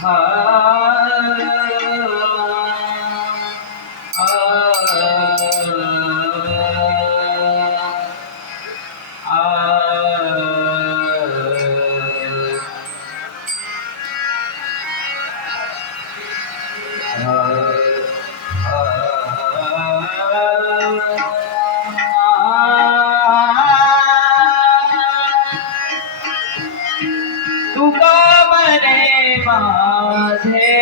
Uh... माझे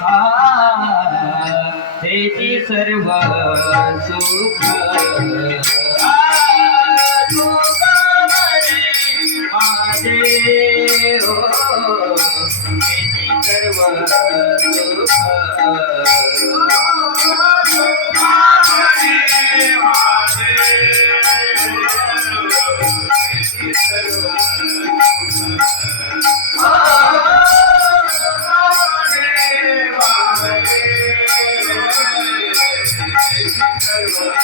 हा तेची सर्व सुख. आ, तुका मने माझे हो thank Hello.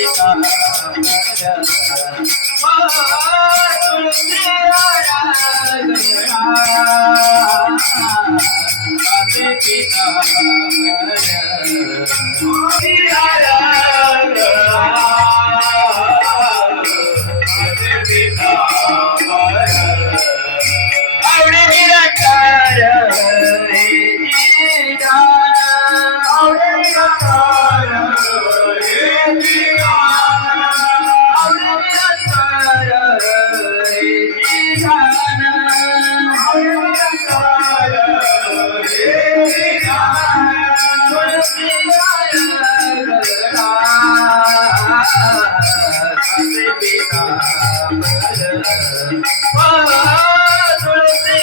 निराकार रे आवडे निराकार आवडे निराकार रे तुळसी